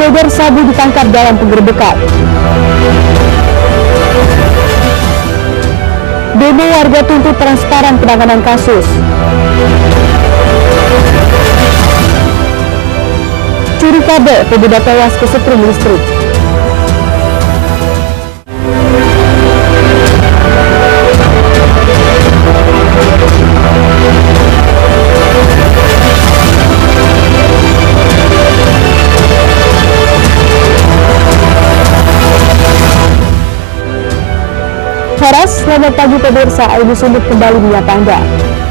beredar sabu ditangkap dalam penggerebekan. Demo warga tuntut transparan penanganan kasus. Curi kabel, pemuda tewas kesetrum listrik. Horas, selamat pagi pemirsa, Ayu Sunduk kembali menyapa Anda.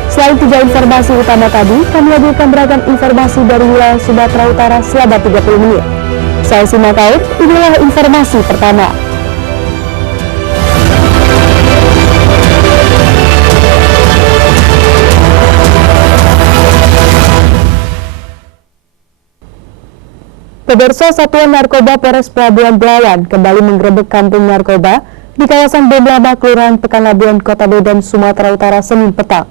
Selain 3 informasi utama tadi, kami hadirkan beragam informasi dari wilayah Sumatera Utara selama 30 menit. Saya Sima Kaur, inilah informasi pertama. Pemirsa, Satuan Narkoba Polres Pelabuhan Belawan kembali menggerebek kantung narkoba di kawasan Bom Lama, Kelurahan Pekanlabuan, Kota Medan, Sumatera Utara, Senin petang.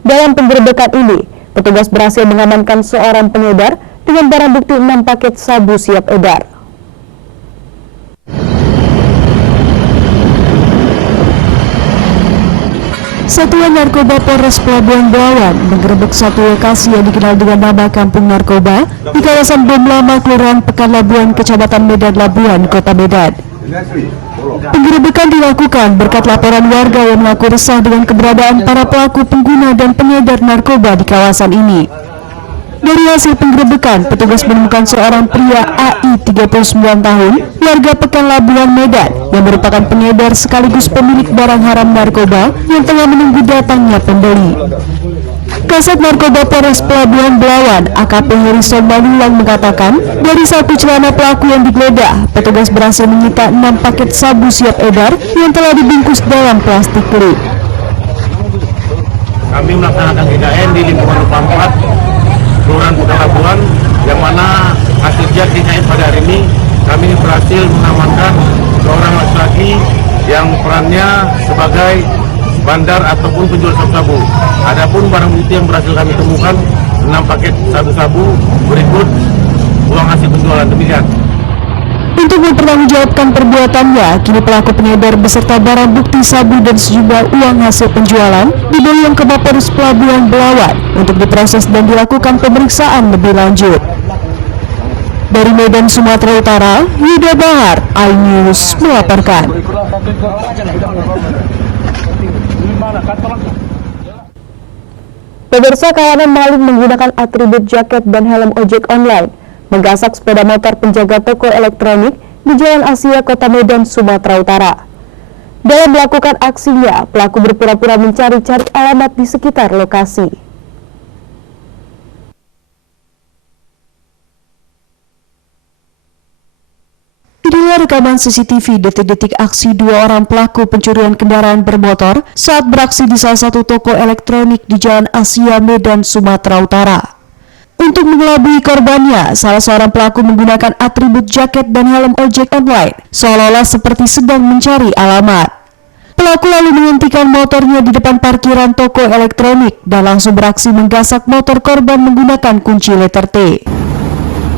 Dalam penggerebekan ini, petugas berhasil mengamankan seorang pengedar dengan barang bukti 6 paket sabu siap edar. Satuan Narkoba Polres Pelabuhan Belawan menggerebek satu lokasi yang dikenal dengan nama Kampung Narkoba di kawasan Bom Lama, Kelurahan Pekanlabuan, Kecamatan Medan Labuan, Kota Medan. Penggerebekan dilakukan berkat laporan warga yang mengaku resah dengan keberadaan para pelaku pengguna dan pengedar narkoba di kawasan ini. Dari hasil penggerebekan, petugas menemukan seorang pria AI 39 tahun, warga Pekanlabuan Medan, yang merupakan pengedar sekaligus pemilik barang haram narkoba yang tengah menunggu datangnya pembeli. Kasat Narkoba Polres Pelabuhan Belawan, AKP Harrison Manulang mengatakan, dari satu celana pelaku yang digeledah, petugas berhasil menyita 6 paket sabu siap edar yang telah dibungkus dalam plastik kulit. Kami melaksanakan GKN di lingkungan UPA 4, Kelurahan Pekanlabuan, yang mana hasil GKN pada hari ini kami berhasil mengamankan seorang laki-laki yang perannya sebagai bandar ataupun penjual sabu-sabu. Adapun barang bukti yang berhasil kami temukan 6 paket sabu-sabu berikut uang hasil penjualan. Demikian. Untuk mempertanggungjawabkan perbuatannya, kini pelaku pengedar beserta barang bukti sabu dan sejumlah uang hasil penjualan dibawa ke Mapolres Pelabuhan Belawan untuk diproses dan dilakukan pemeriksaan lebih lanjut. Dari Medan, Sumatera Utara, Yuda Bahar, iNews melaporkan. Pemirsa, kawanan maling menggunakan atribut jaket dan helm ojek online menggasak sepeda motor penjaga toko elektronik di Jalan Asia, Kota Medan, Sumatera Utara. Dalam melakukan aksinya, pelaku berpura-pura mencari-cari alamat di sekitar lokasi. Inilah rekaman CCTV detik-detik aksi 2 orang pelaku pencurian kendaraan bermotor saat beraksi di salah satu toko elektronik di Jalan Asia, Medan, Sumatera Utara. Untuk mengelabui korbannya, salah seorang pelaku menggunakan atribut jaket dan helm ojek online, seolah-olah seperti sedang mencari alamat. Pelaku lalu menghentikan motornya di depan parkiran toko elektronik dan langsung beraksi menggasak motor korban menggunakan kunci letter T.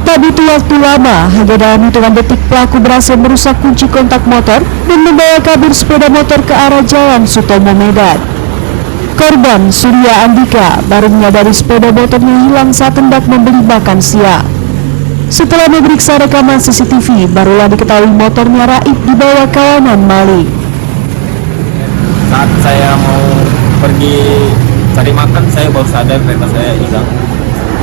Tak butuh waktu lama, hanya dalam hitungan detik pelaku berhasil merusak kunci kontak motor dan membawa kabur sepeda motor ke arah Jalan Sutomo, Medan. Korban, Surya Andika, baru menyadari sepeda motornya hilang saat hendak membeli makan siang. Setelah memeriksa rekaman CCTV, barulah diketahui motornya raib dibawa kawanan maling. Saat saya mau pergi cari makan, saya baru sadar kereta saya hilang.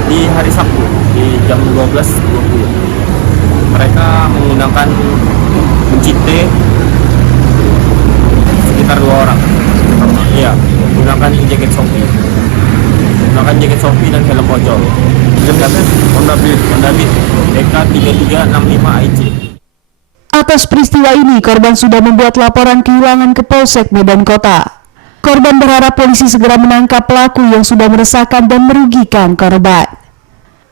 Di hari Sabtu, di jam 12.20. Mereka menggunakan kunci T sekitar 2 orang. Iya, menggunakan jaket Shopee dan helm ojol. Honda Beat DK3365 IC. Atas peristiwa ini, korban sudah membuat laporan kehilangan ke Polsek Medan Kota. Korban berharap polisi segera menangkap pelaku yang sudah meresahkan dan merugikan korban.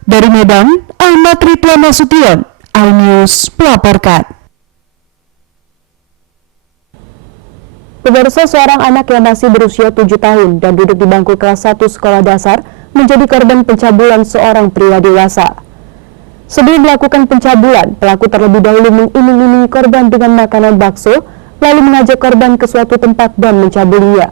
Dari Medan, Ahmad Ridwan Nasution, iNews melaporkan. Pemirsa, seorang anak yang masih berusia 7 tahun dan duduk di bangku kelas 1 sekolah dasar menjadi korban pencabulan seorang pria dewasa. Sebelum melakukan pencabulan, pelaku terlebih dahulu mengiming-imingi korban dengan makanan bakso, lalu mengajak korban ke suatu tempat dan mencabulinya.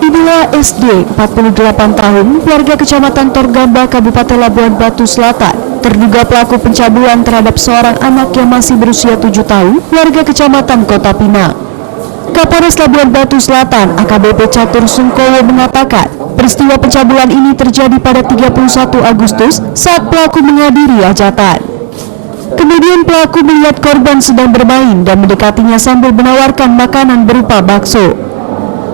Inilah SD, 48 tahun, warga Kecamatan Torgamba, Kabupaten Labuan Batu Selatan, terduga pelaku pencabulan terhadap seorang anak yang masih berusia 7 tahun, warga Kecamatan Kota Pinang. Kapolres Labuan Batu Selatan, AKBP Catur Sungkowo mengatakan, peristiwa pencabulan ini terjadi pada 31 Agustus saat pelaku menghadiri hajatan. Kemudian pelaku melihat korban sedang bermain dan mendekatinya sambil menawarkan makanan berupa bakso.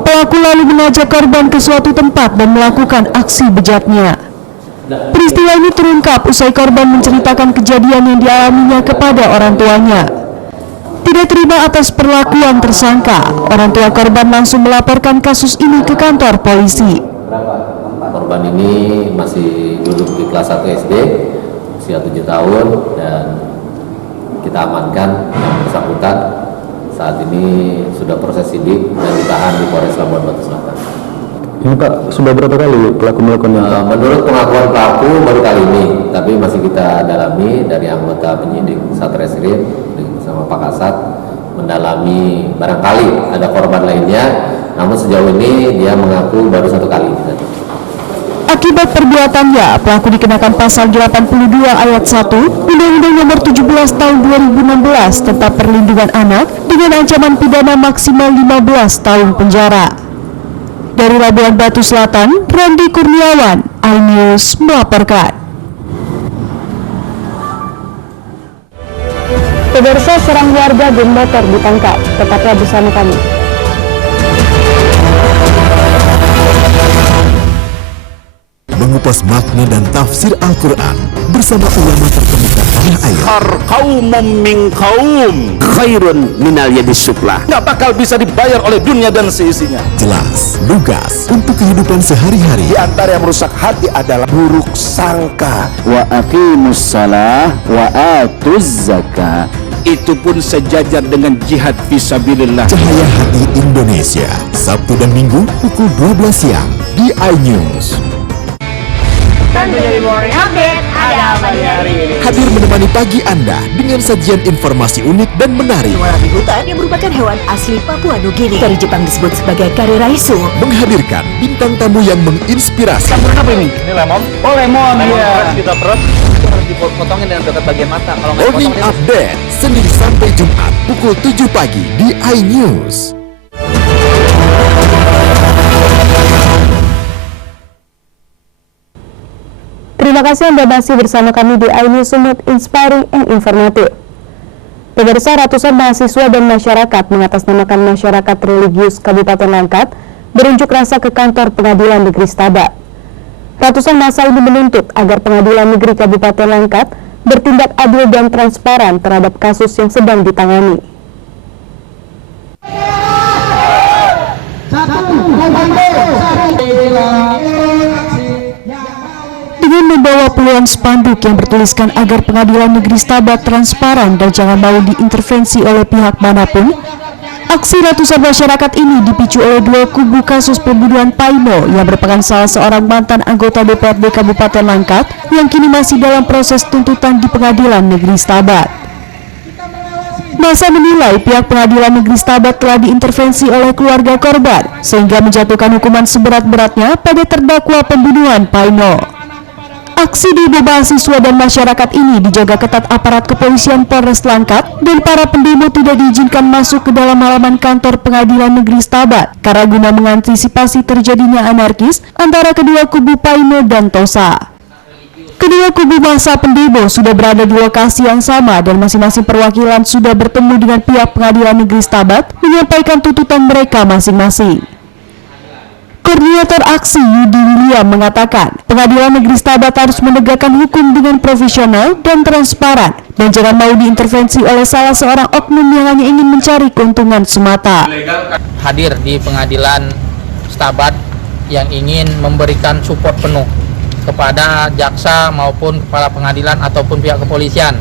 Pelaku lalu mengajak korban ke suatu tempat dan melakukan aksi bejatnya. Peristiwa ini terungkap usai korban menceritakan kejadian yang dialaminya kepada orang tuanya. Tidak terima atas perlakuan tersangka, orang tua korban langsung melaporkan kasus ini ke kantor polisi. Korban ini masih duduk di kelas 1 SD, usia 7 tahun, dan kita amankan yang bersangkutan. Saat ini sudah proses sidik dan ditahan di Polres Labuan Batu Selatan. Ini Pak, sudah berapa kali pelaku melakukannya? Menurut pengakuan pelaku baru kali ini, tapi masih kita dalami dari anggota penyidik Satreskrim bersama Pak Kasat, mendalami barangkali ada korban lainnya, namun sejauh ini dia mengaku baru 1 kali. Akibat perbuatannya, pelaku dikenakan pasal 82 ayat 1 Undang-Undang Nomor 17 Tahun 2016 tentang Perlindungan Anak dengan ancaman pidana maksimal 15 tahun penjara. Dari Labuan Batu Selatan, Randy Kurniawan, iNews melaporkan. Pemirsa, seorang warga geng motor ditangkap. Tetaplah bersama kami. Mengupas makna dan tafsir Al-Quran bersama ulama terkemuka tanah air. Qaumum min qaum khairun minal yadis suflah. Nggak bakal bisa dibayar oleh dunia dan seisinya. Jelas, lugas untuk kehidupan sehari-hari. Di antara yang merusak hati adalah buruk sangka. Wa aqimus shalah wa atuz zakah. Itu pun sejajar dengan jihad fisabilillah. Cahaya Hati Indonesia, Sabtu dan Minggu pukul 12 siang di iNews. Menjadi morning update ada apa di hari ini? Hadir menemani pagi Anda dengan sajian informasi unik dan menarik. Wallaby hutan yang merupakan hewan asli Papua Nugini, dari Jepang disebut sebagai kare raisu. Menghadirkan bintang tamu yang menginspirasi. Campuran apa ini? Ini lemon. Oh lemon, iya. Kita perut. Itu harus dipotongin dengan dekat bagian mata. Kalau nggak Morning dipotong, Update Senin sampai Jumat pukul 7 pagi di iNews. Terima kasih Anda masih bersama kami di iNews Sumut Inspiring and Informative. Pemirsa, ratusan mahasiswa dan masyarakat mengatasnamakan masyarakat religius Kabupaten Langkat berunjuk rasa ke kantor Pengadilan Negeri Stabat. Ratusan massa ini menuntut agar Pengadilan Negeri Kabupaten Langkat bertindak adil dan transparan terhadap kasus yang sedang ditangani. Dengan membawa puluhan spanduk yang bertuliskan agar Pengadilan Negeri Stabat transparan dan jangan mau diintervensi oleh pihak manapun, aksi ratusan masyarakat ini dipicu oleh dua kubu kasus pembunuhan Paino yang merupakan salah seorang mantan anggota DPRD Kabupaten Langkat yang kini masih dalam proses tuntutan di Pengadilan Negeri Stabat. Masa menilai pihak Pengadilan Negeri Stabat telah diintervensi oleh keluarga korban sehingga menjatuhkan hukuman seberat-beratnya pada terdakwa pembunuhan Paino. Aksi demo mahasiswa dan masyarakat ini dijaga ketat aparat kepolisian Polres Langkat dan para pendemo tidak diizinkan masuk ke dalam halaman kantor Pengadilan Negeri Stabat karena guna mengantisipasi terjadinya anarkis antara kedua kubu Paino dan Tosa. Kedua kubu massa pendemo sudah berada di lokasi yang sama dan masing-masing perwakilan sudah bertemu dengan pihak Pengadilan Negeri Stabat menyampaikan tuntutan mereka masing-masing. Koordinator aksi Yudi William mengatakan, Pengadilan Negeri Stabat harus menegakkan hukum dengan profesional dan transparan dan jangan mau diintervensi oleh salah seorang oknum yang hanya ingin mencari keuntungan semata. Hadir di Pengadilan Stabat yang ingin memberikan support penuh kepada jaksa maupun kepala pengadilan ataupun pihak kepolisian.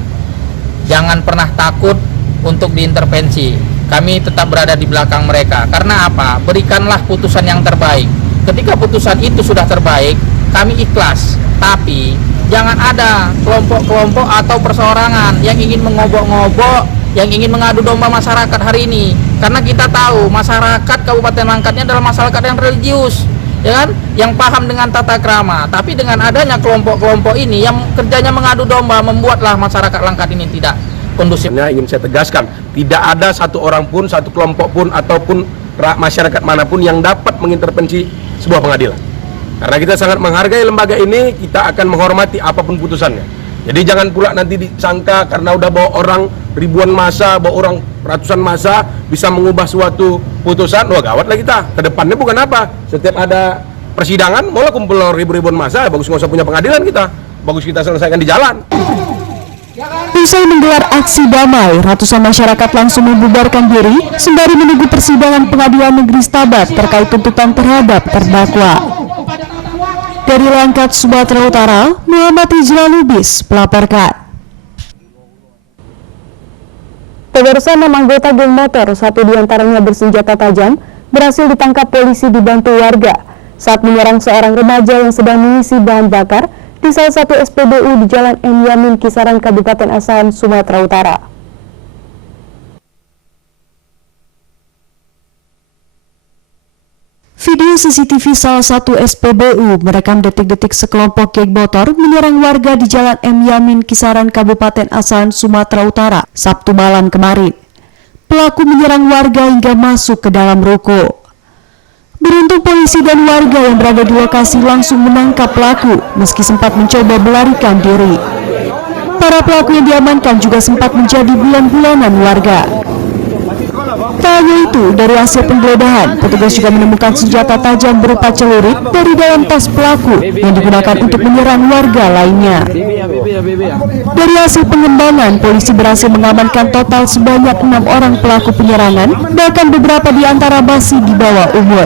Jangan pernah takut untuk diintervensi. Kami tetap berada di belakang mereka. Karena apa? Berikanlah putusan yang terbaik. ketika putusan itu sudah terbaik, kami ikhlas. Tapi jangan ada kelompok-kelompok atau perseorangan yang ingin mengobok-ngobok, yang ingin mengadu domba masyarakat hari ini. Karena kita tahu masyarakat Kabupaten Langkat ini adalah masyarakat yang religius, ya kan? Yang paham dengan tata krama. Tapi dengan adanya kelompok-kelompok ini yang kerjanya mengadu domba, membuatlah masyarakat Langkat ini tidak kondusif. Ingin saya tegaskan, tidak ada satu orang pun, satu kelompok pun, ataupun masyarakat manapun yang dapat mengintervensi sebuah pengadilan. Karena kita sangat menghargai lembaga ini, kita akan menghormati apapun putusannya. Jadi jangan pula nanti disangka karena udah bawa orang ribuan masa, bawa orang ratusan masa bisa mengubah suatu putusan. Wah, gawat lah kita. Kedepannya bukan apa, setiap ada persidangan malah kumpul ribuan masa, bagus nggak usah punya pengadilan kita, bagus kita selesaikan di jalan. Usai menggelar aksi damai, ratusan masyarakat langsung membubarkan diri sembari menunggu persidangan Pengadilan Negeri Stabat terkait tuntutan terhadap terdakwa. Dari Langkat, Sumatera Utara, Muhammad Hijrah Lubis melaporkan. Pemirsa, 6 anggota geng motor, 1 diantaranya bersenjata tajam, berhasil ditangkap polisi dibantu warga saat menyerang seorang remaja yang sedang mengisi bahan bakar di salah satu SPBU di Jalan M. Yamin, Kisaran, Kabupaten Asahan, Sumatera Utara. Video CCTV salah satu SPBU merekam detik-detik sekelompok geng motor menyerang warga di Jalan M. Yamin, Kisaran, Kabupaten Asahan, Sumatera Utara, Sabtu malam kemarin. Pelaku menyerang warga hingga masuk ke dalam ruko. Beruntung polisi dan warga yang berada di lokasi langsung menangkap pelaku meski sempat mencoba melarikan diri. Para pelaku yang diamankan juga sempat menjadi bulan-bulanan warga. Tak hanya itu, dari hasil penggeledahan, petugas juga menemukan senjata tajam berupa celurit dari dalam tas pelaku yang digunakan untuk menyerang warga lainnya. Dari hasil pengembangan, polisi berhasil mengamankan total sebanyak 6 orang pelaku penyerangan, bahkan beberapa di antara masih di bawah umur.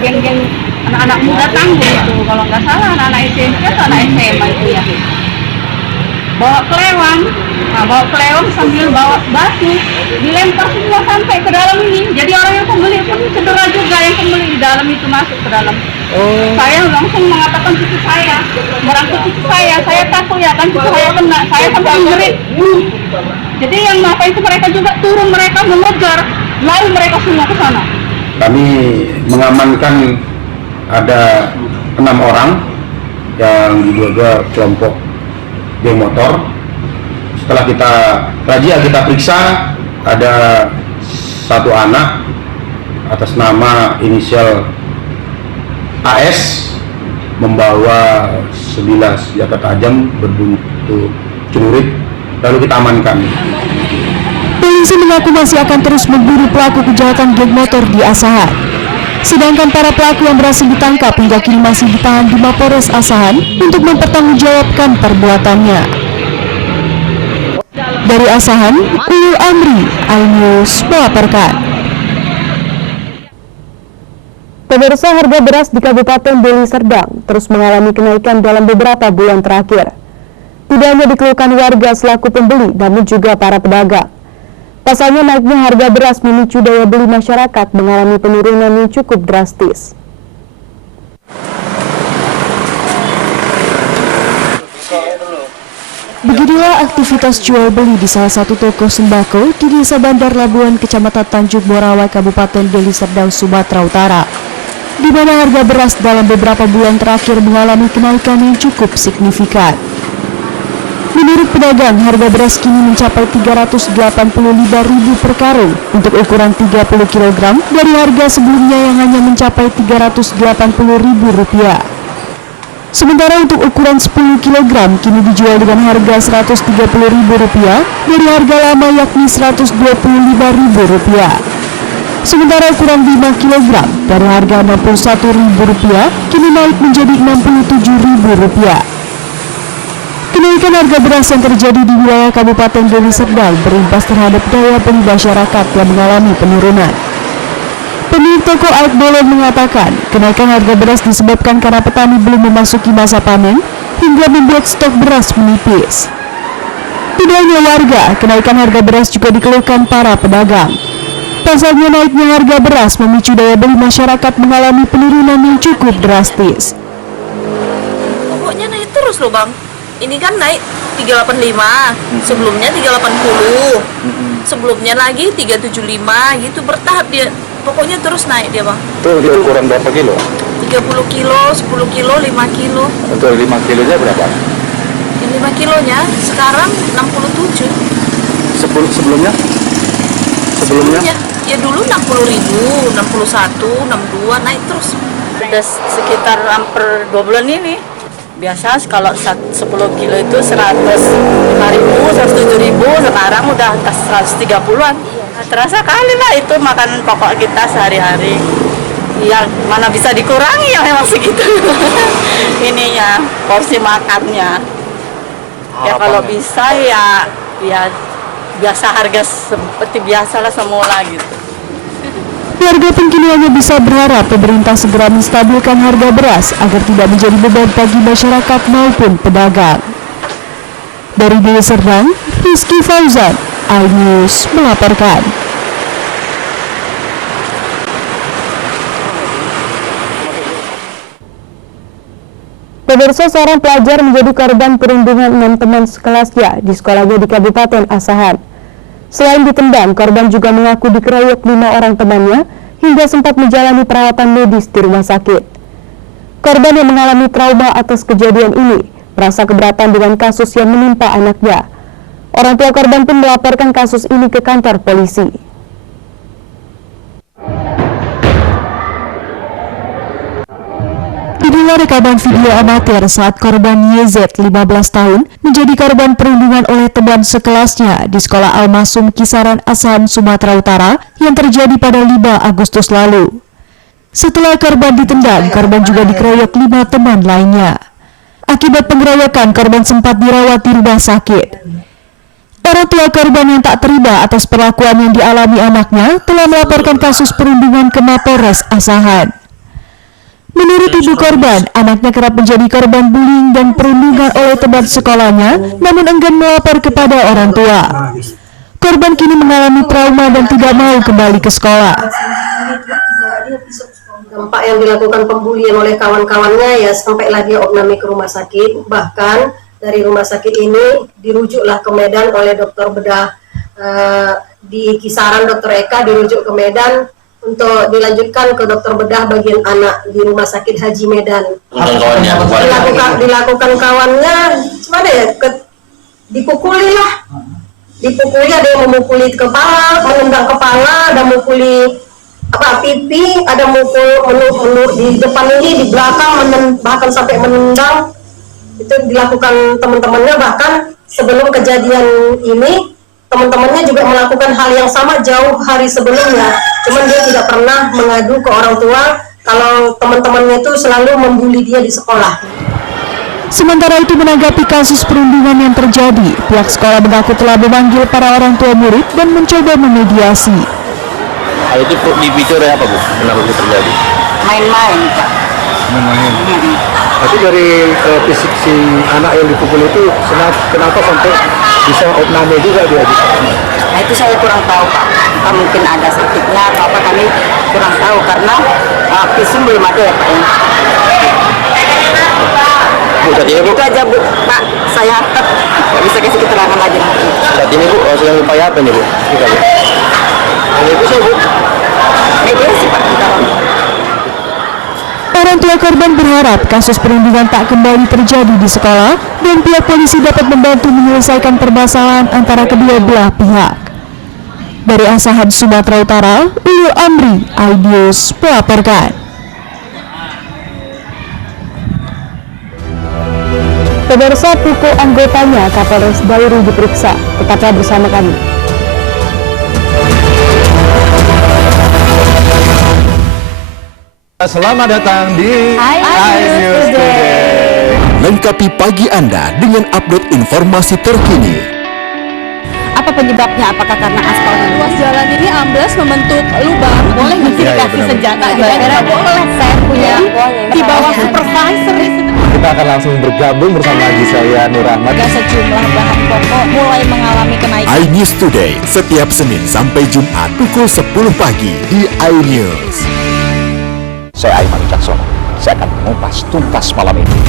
Geng-geng anak-anak muda tangguh itu, kalau nggak salah anak-anak SMP atau anak SMA itu ya. Bawa kelewang sambil bawa batu, dilempar semua sampai ke dalam ini. Jadi orang yang pembeli pun cedera juga, yang pembeli di dalam itu masuk ke dalam. Saya langsung mengatakan cucu saya, merangkul cucu saya takut ya kan cucu saya kena, saya sampai menjerit. Jadi yang apa itu mereka juga turun, mereka mengejar, lalu mereka semua ke sana. Kami mengamankan ada 6 orang yang diduga kelompok geng motor. Setelah kita razia, kita periksa, ada 1 anak atas nama inisial AS membawa sebilah senjata tajam berbentuk celurit, lalu kita amankan. Polisi mengaku masih akan terus memburu pelaku kejahatan geng motor di Asahan. Sedangkan para pelaku yang berhasil ditangkap hingga kini masih ditahan di Mapores Asahan untuk mempertanggungjawabkan perbuatannya. Dari Asahan, Ulul Amri, iNews melaporkan. Pemirsa, harga beras di Kabupaten Deli Serdang terus mengalami kenaikan dalam beberapa bulan terakhir. Tidak hanya dikeluhkan warga selaku pembeli, namun juga para pedagang. Pasalnya naiknya harga beras memicu daya beli masyarakat mengalami penurunan yang cukup drastis. Beginilah aktivitas jual beli di salah satu toko sembako di Desa Bandar Labuan, Kecamatan Tanjung Morawai, Kabupaten Deli Serdang, Sumatera Utara, di mana harga beras dalam beberapa bulan terakhir mengalami kenaikan yang cukup signifikan. Menurut pedagang, harga beras kini mencapai Rp385.000 per karung untuk ukuran 30 kg dari harga sebelumnya yang hanya mencapai Rp380.000. Sementara untuk ukuran 10 kg kini dijual dengan harga Rp130.000 dari harga lama yakni Rp125.000. Sementara ukuran 5 kg dari harga Rp61.000 kini naik menjadi Rp67.000. Kenaikan harga beras yang terjadi di wilayah Kabupaten Deli Serdang berimbas terhadap daya beli masyarakat yang mengalami penurunan. Pemilik toko Aik Bolon mengatakan, kenaikan harga beras disebabkan karena petani belum memasuki masa panen hingga membuat stok beras menipis. Tidak hanya warga, kenaikan harga beras juga dikeluhkan para pedagang. Pasalnya naiknya harga beras memicu daya beli masyarakat mengalami penurunan yang cukup drastis. Pokoknya naik terus loh bang. Ini kan naik 385, sebelumnya 380, sebelumnya lagi 375 gitu bertahap dia. Pokoknya terus naik dia bang. Itu kurang berapa kilo? 30 kilo, 10 kilo, 5 kilo. Untuk 5 kilonya berapa? 5 kilonya sekarang 67. Sebelumnya? Sebelumnya? Ya dulu 60.000, 61, 62 naik terus. Udah sekitar hampir 2 bulan ini. Biasa kalau 10 kilo itu 105.000, 107.000, sekarang udah atas 130-an. Terasa kali lah itu makanan pokok kita sehari-hari. Yang mana bisa dikurangi ya memang segitu. Ininya, porsi makannya. Ya kalau bisa ya biasa harga seperti biasa lah semula gitu. Warga pun kini hanya bisa berharap pemerintah segera menstabilkan harga beras agar tidak menjadi beban bagi masyarakat maupun pedagang. Dari Deli Serdang, Rizky Fauzan, iNews melaporkan. Pemirsa, seorang pelajar menjadi korban perundungan 6 teman sekelasnya di sekolahnya di Kabupaten Asahan. Selain ditendang, korban juga mengaku dikeroyok 5 orang temannya hingga sempat menjalani perawatan medis di rumah sakit. Korban yang mengalami trauma atas kejadian ini merasa keberatan dengan kasus yang menimpa anaknya. Orang tua korban pun melaporkan kasus ini ke kantor polisi. Inilah rekaman video amatir saat korban YZ 15 tahun menjadi korban perundungan oleh teman sekelasnya di sekolah Al-Masum Kisaran Asahan, Sumatera Utara yang terjadi pada 5 Agustus lalu. Setelah korban ditendang, korban juga dikeroyok 5 teman lainnya. Akibat pengeroyokan, korban sempat dirawat di rumah sakit. Orang tua korban yang tak terima atas perlakuan yang dialami anaknya telah melaporkan kasus perundungan ke Mapolres Asahan. Menurut ibu korban, anaknya kerap menjadi korban bullying dan perundungan oleh teman sekolahnya, namun enggan melapor kepada orang tua. Korban kini mengalami trauma dan tidak mau kembali ke sekolah. Dampak yang dilakukan pembulian oleh kawan-kawannya ya sampailah dia opname ke rumah sakit. Bahkan dari rumah sakit ini dirujuklah ke Medan oleh dokter bedah di Kisaran, Dr. Eka dirujuk ke Medan untuk dilanjutkan ke dokter bedah bagian anak di Rumah Sakit Haji Medan. Dilakukan kawannya, gimana ya? Dipukuli lah. Dipukuli, ada yang memukuli kepala, menendang kepala, ada mukuli pipi, ada mukul di depan ini, di belakang, bahkan sampai menendang. Itu dilakukan teman-temannya, bahkan sebelum kejadian ini teman-temannya juga melakukan hal yang sama jauh hari sebelumnya. Cuman dia tidak pernah mengadu ke orang tua kalau teman-temannya itu selalu membuli dia di sekolah. Sementara itu, menanggapi kasus perundungan yang terjadi, pihak sekolah mengaku telah memanggil para orang tua murid dan mencoba memediasi. Hal itu dipicu oleh apa, Bu? Kenapa itu terjadi? Main-main, Pak. Main-main. Tapi dari fisik si anak yang dipukul itu kenapa sampai bisa opname juga dia bisa? Nah itu saya kurang tahu Pak. Mungkin ada sakitnya atau apa kami kurang tahu karena visum belum ada ya Pak ya. Bu, tadi Bu. Itu aja Bu, Pak. Saya tetap nggak bisa kasih keterangan lagi. Saat ini Bu, sedang upaya apa nih Bu? Ini Bu, Bu. Mediasi Pak. Orang tua korban berharap kasus perundungan tak kembali terjadi di sekolah dan pihak polisi dapat membantu menyelesaikan permasalahan antara kedua belah pihak. Dari Asahan, Sumatera Utara, Ulul Amri, iNews melaporkan. Pemirsa, pukul anggotanya Kapolres Dairi diperiksa. Tetaplah bersama kami. Selamat datang di iNews Today. Lengkapi pagi Anda dengan update informasi terkini. Apa penyebabnya? Apakah karena aspal ruas jalan ini amblas membentuk lubang? Boleh nggak sih dikasih senjata? Kira-kira boleh. Saya punya di bawah supervisor. kita akan langsung bergabung bersama lagi saya Nur Ahmad. Sejumlah bahan pokok mulai mengalami kenaikan. iNews Today setiap Senin sampai Jumat pukul 10 pagi di iNews. Saya Aiman Wicaksono. Saya akan mengupas tuntas malam ini.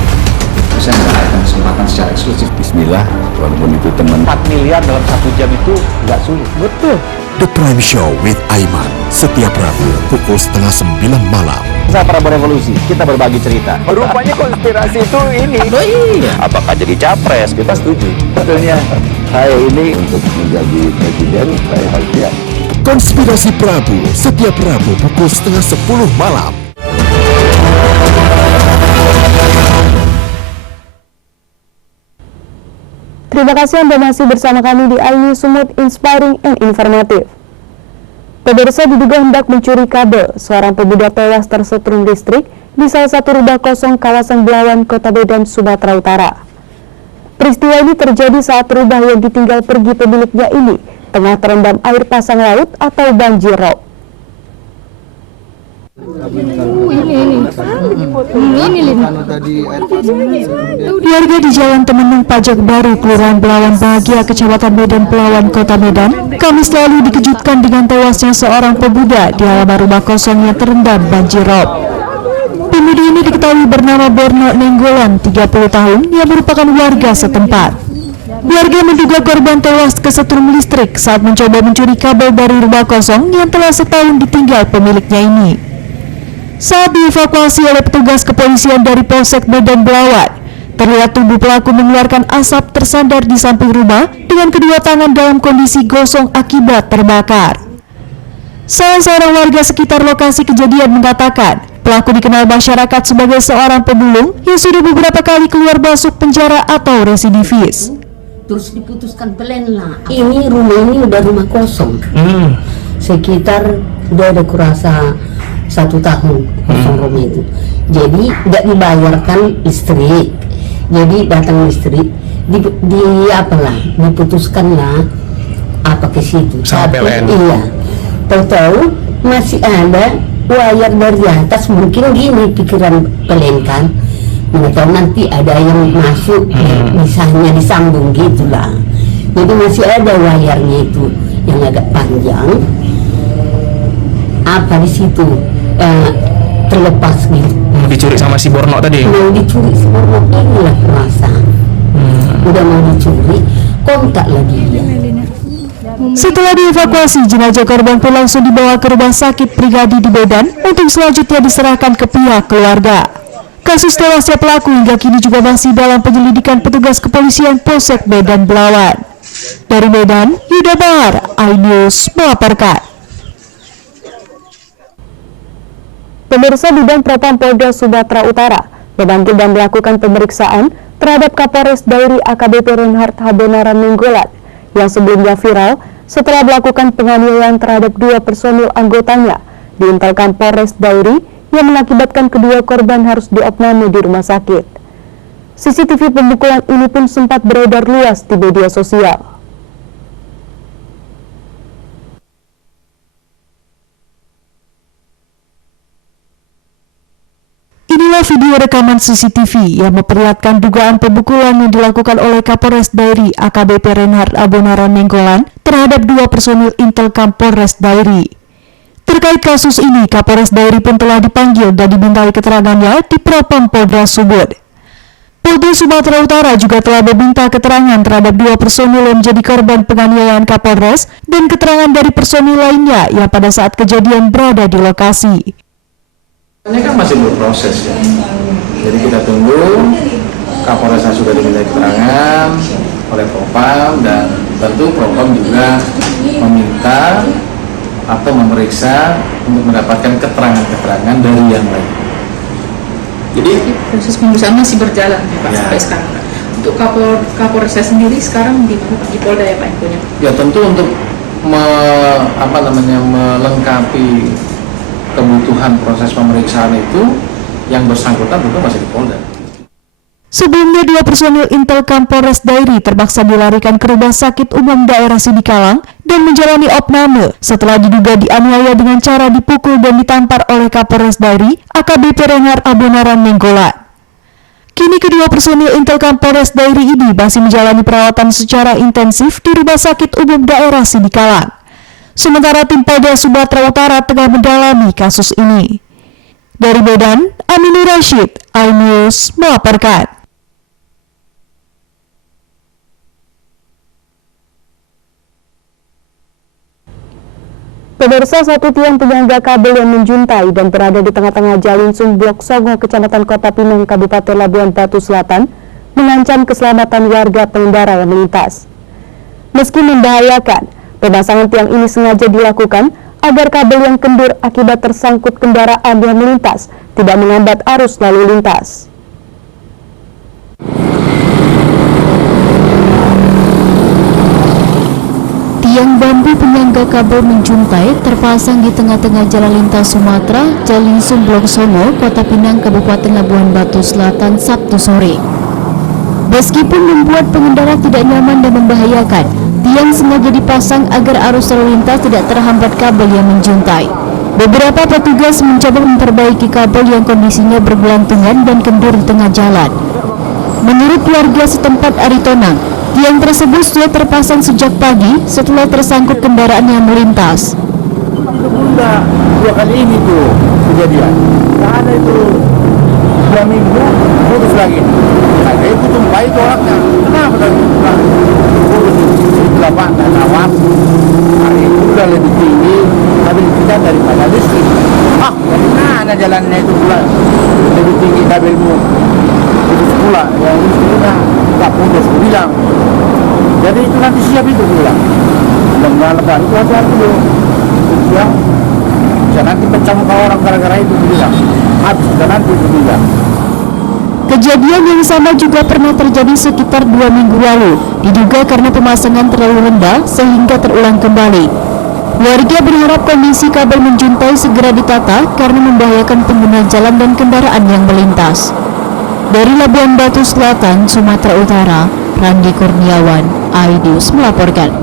Saya mendapatkan kesempatan secara eksklusif. Bismillah, walaupun itu teman 4 miliar dalam 1 jam itu nggak sulit. Betul. The Prime Show with Aiman setiap Rabu pukul 8:30 malam. Saya Prabowo Revolusi, kita berbagi cerita. Rupanya konspirasi itu ini. Oh iya. Apakah jadi capres? Kita setuju. Betulnya, saya ini untuk menjadi presiden, saya harus siap. Konspirasi Prabu setiap Rabu pukul 9:30 malam. Terima kasih Anda masih bersama kami di iNews Sumut Inspiring and Informative. Pemirsa diduga hendak mencuri kabel, seorang pemuda tewas tersetrum listrik di salah satu rubah kosong kawasan Belawan, Kota Medan, Sumatera Utara. Peristiwa ini terjadi saat rubah yang ditinggal pergi pemiliknya ini tengah terendam air pasang laut atau banjir rob. Warga di Jalan Temenung Pajak Baru, Kelurahan Belawan Bahagia, Kecamatan Medan Belawan, Kota Medan, Kamis lalu dikejutkan dengan tewasnya seorang pemuda di halaman rumah kosong yang terendam banjir rob. Pemuda ini diketahui bernama Borno Nenggolan, 30 tahun, yang merupakan warga setempat. Warga menduga korban tewas kesetrum listrik saat mencoba mencuri kabel dari rumah kosong yang telah setahun ditinggal pemiliknya ini. Saat dievakuasi oleh petugas kepolisian dari Polsek Medan Belawan, terlihat tubuh pelaku mengeluarkan asap tersandar di samping rumah dengan kedua tangan dalam kondisi gosong akibat terbakar. Salah seorang warga sekitar lokasi kejadian mengatakan, pelaku dikenal masyarakat sebagai seorang pemulung yang sudah beberapa kali keluar masuk penjara atau residivis. Terus diputuskan pelan lah. Ini rumah ini udah rumah kosong. Sekitar udah ada kurasa 1 tahun kosong rumah itu. Jadi tidak dibayarkan listrik. Jadi datang listrik di apalah diputuskanlah apa ke situ. Sama PLN. Iya. Tahu-tahu masih ada wayar dari atas, mungkin gini pikiran PLN kan. Mana tahu nanti ada yang masuk misalnya disambung gitulah. Jadi masih ada wayarnya itu yang agak panjang. Apa di situ terlepas gitu. Mau dicuri sama si Borno tadi? Mau dicuri si Borno, inilah rasa. Udah mau dicuri, kontak lagi dia. Setelah dievakuasi, jenazah korban pun langsung dibawa ke rumah sakit pribadi di Medan untuk selanjutnya diserahkan ke pihak keluarga. Kasus tewasnya pelaku hingga kini juga masih dalam penyelidikan petugas kepolisian Polsek Medan Belawan. Dari Medan, Yuda Bahar, iNews melaporkan. Pemirsa, Bidang Propam Polda Sumatera Utara memanggil dan melakukan pemeriksaan terhadap Kapolres Dairi AKBP Reinhard Abonaran Nenggolan yang sebelumnya viral setelah melakukan penganiayaan terhadap 2 personil anggotanya di Intelkam Polres Dairi yang mengakibatkan kedua korban harus diopname di rumah sakit. CCTV pemukulan ini pun sempat beredar luas di media sosial. Inilah video rekaman CCTV yang memperlihatkan dugaan pemukulan yang dilakukan oleh Kapolres Dairi AKBP Reinhard Abonaran Nenggolan terhadap 2 personil Intelkam Polres Dairi. Terkait kasus ini, Kapolres Dairi pun telah dipanggil dan dimintai keterangannya di Propam Polda Sumut. Polda Sumatera Utara juga telah meminta keterangan terhadap 2 personil yang menjadi korban penganiayaan Kapolres dan keterangan dari personil lainnya yang pada saat kejadian berada di lokasi. Ini kan masih berproses ya. Jadi kita tunggu Kapolresnya sudah diminta keterangan oleh Propam dan tentu Propam juga meminta atau memeriksa untuk mendapatkan keterangan-keterangan dari yang lain. Jadi proses pemeriksaan masih berjalan Pak sampai sekarang. Untuk Kapolresnya sendiri sekarang di Polda ya Pak infonya? Ya tentu untuk melengkapi kebutuhan proses pemeriksaan itu yang bersangkutan tentu masih di Polda. Sebelumnya 2 personil Intelkam Polres Dairi terpaksa dilarikan ke Rumah Sakit Umum Daerah Sidikalang dan menjalani opname setelah diduga dianiaya dengan cara dipukul dan ditampar oleh Kapolres Dairi AKBP Reinhard Abonaran Nenggolan. Kini kedua personil Intelkam Polres Dairi ini masih menjalani perawatan secara intensif di Rumah Sakit Umum Daerah Sidikalang. Sementara tim Polda Sumatera Utara tengah mendalami kasus ini. Dari Medan, Aminur Rashid, iNews melaporkan. Pemirsa, satu tiang penyangga kabel yang menjuntai dan berada di tengah-tengah Jalin Blok Songo, Kecamatan Kota Pinang, Kabupaten Labuan Batu Selatan, mengancam keselamatan warga pengendara yang melintas. Meski membahayakan, pemasangan tiang ini sengaja dilakukan agar kabel yang kendur akibat tersangkut kendaraan yang melintas tidak menghambat arus lalu lintas. Tiang bambu penyangga kabel menjuntai terpasang di tengah-tengah jalan lintas Sumatera, Jalin Blok Songo, Kota Pinang, Kabupaten Labuan Batu Selatan, Sabtu sore. Meskipun membuat pengendara tidak nyaman dan membahayakan, tiang sengaja dipasang agar arus lalu lintas tidak terhambat kabel yang menjuntai. Beberapa petugas mencoba memperbaiki kabel yang kondisinya bergelantungan dan kendur di tengah jalan. Menurut warga setempat Aritonang, tiang tersebut sudah terpasang sejak pagi setelah tersangkut kendaraan yang melintas. Bunda, 2 kali ini tuh kejadian. Nggak ada itu 2 minggu putus lagi. Nah, itu tumpai itu orangnya. Kenapa tadi putus? Itu apa? Nggak tahu. Hari itu udah lebih tinggi kabel kita daripada listrik. Dari mana jalannya itu pula lebih tinggi kabelmu? Putus pula, yang listriknya nggak putus, bilang. Jadi itu nanti siap itu bilang. Mudah-mudahan lepas itu hati-hati dulu. Ya, bisa nanti pecah muka orang gara-gara itu bilang. Habis kita nanti itu bilang. Kejadian yang sama juga pernah terjadi sekitar 2 minggu lalu, diduga karena pemasangan terlalu rendah sehingga terulang kembali. Warga berharap kondisi kabel menjuntai segera ditata karena membahayakan pengguna jalan dan kendaraan yang melintas. Dari Labuan Batu Selatan, Sumatera Utara, Randi Kurniawan, iNews melaporkan.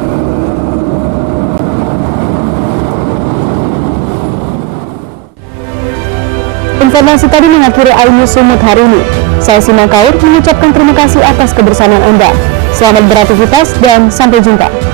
Informasi tadi mengakhiri iNews Sumut hari ini. Saya Simakaur mengucapkan terima kasih atas kebersamaan Anda. Selamat beraktivitas dan sampai jumpa.